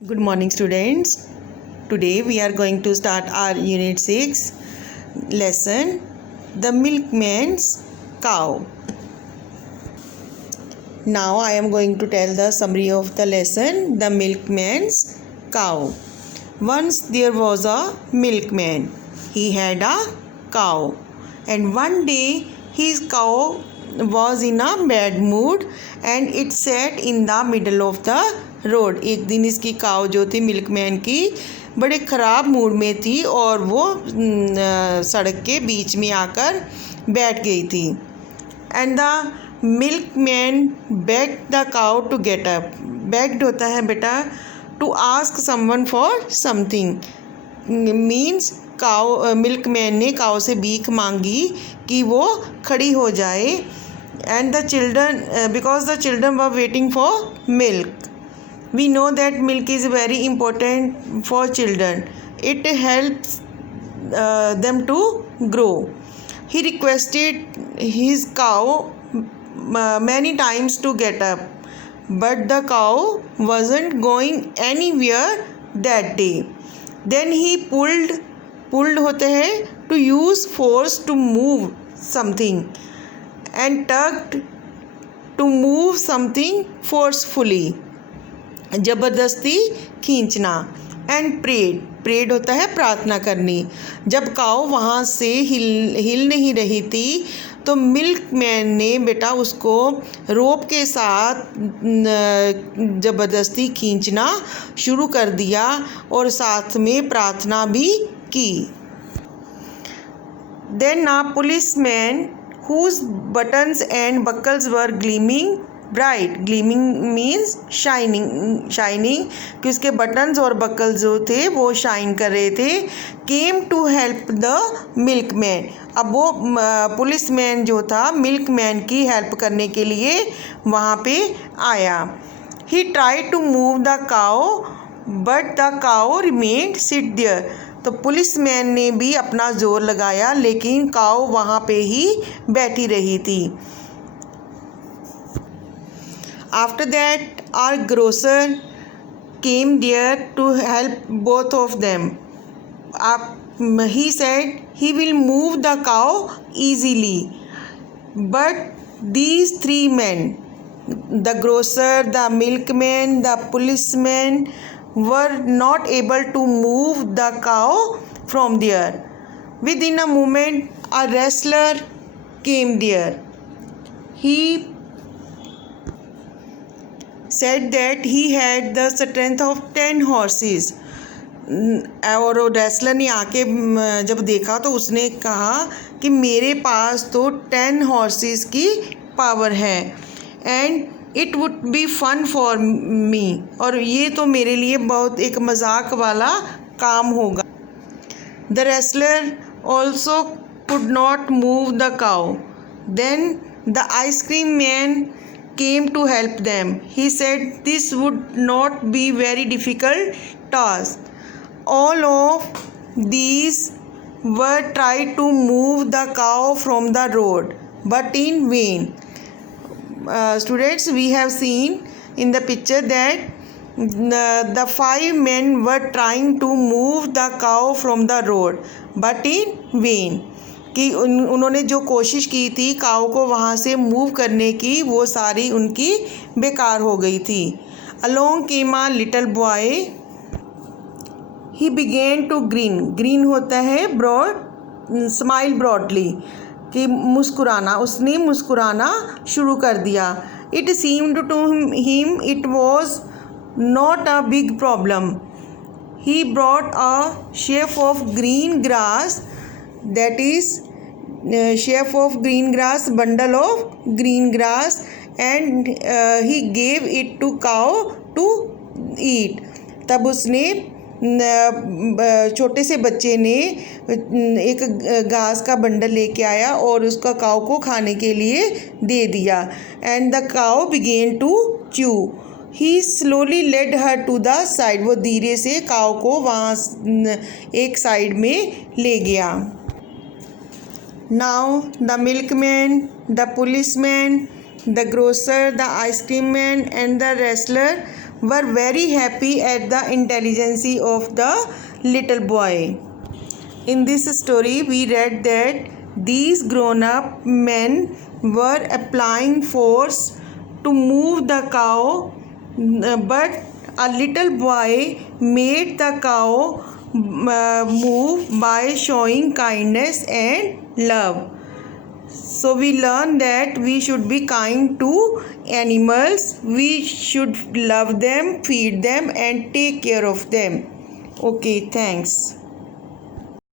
Good morning, students. Today we are going to start our Unit 6 lesson, The Milkman's Cow. Now I am going to tell the summary of the lesson, The Milkman's Cow. Once there was a milkman. He had a cow. And one day his cow was in a bad mood and it sat in the middle of the road. एक दिन इसकी काव जो थी milkman की बड़े ख़राब mood में थी और वो सड़क के बीच में आकर बैठ गई थी। And the milkman begged the cow to get up. Begged होता है बेटा to ask someone for something, means cow milkman ने काव से भीख मांगी कि वो खड़ी हो जाए। And the children because the children were waiting for milk. We know that milk is very important for children. It helps them to grow. He requested his cow many times to get up, but the cow wasn't going anywhere that day. Then he pulled होते हैं to use force to move something, and tugged to move something forcefully, ज़बरदस्ती खींचना। And prayed होता है प्रार्थना करनी। जब काव वहाँ से हिल नहीं रही थी तो मिल्कमैन ने बेटा उसको रोप के साथ ज़बरदस्ती खींचना शुरू कर दिया और साथ में प्रार्थना भी की। Then a policeman whose buttons and buckles were gleaming bright, gleaming means shining कि उसके बटन्स और बकल्स जो थे वो शाइन कर रहे थे। came to help the milkman। अब वो पुलिसमैन जो था मिल्कमैन की हेल्प करने के लिए वहाँ पे आया। he tried to move the cow but the cow remained sit there। तो पुलिसमैन ने भी अपना जोर लगाया लेकिन काव वहाँ पे ही बैठी रही थी। After that, our grocer came there to help both of them. He said he will move the cow easily. But these three men, the grocer, the milkman, the policeman, were not able to move the cow from there. Within a moment, a wrestler came there. He said that he had the strength of 10 horses। और wrestler ने आके जब देखा तो उसने कहा कि मेरे पास तो 10 हॉर्सेस की पावर है। And it would be fun for me, और ये तो मेरे लिए बहुत एक मजाक वाला काम होगा। The wrestler also could not move the cow. Then the ice cream man came to help them. He said this would not be very difficult task. All of these were tried to move the cow from the road, but in vain. Students, we have seen in the picture that the 5 men were trying to move the cow from the road, but in vain. कि उन्होंने जो कोशिश की थी काऊ को वहाँ से move करने की वो सारी उनकी बेकार हो गई थी। Along came a little boy. He began to grin होता है ब्रॉड, स्माइल ब्रॉडली कि मुस्कुराना। उसने मुस्कुराना शुरू कर दिया। It seemed to him it was not a big problem. He brought a sheaf of green grass, that is sheaf of green grass, bundle of green grass, and he gave it to cow to eat। तब उसने छोटे से बच्चे ने एक घास का bundle लेके आया और उसका काव को खाने के लिए दे दिया। And the cow began to chew. He slowly led her to the side. वो धीरे से काव को वहाँ एक साइड में ले गया। Now the milkman, the policeman, the grocer, the ice cream man and the wrestler were very happy at the intelligence of the little boy. In this story, we read that these grown-up men were applying force to move the cow, but a little boy made the cow move by showing kindness and love. So we learn that we should be kind to animals. We should love them, feed them, and take care of them. Okay, thanks.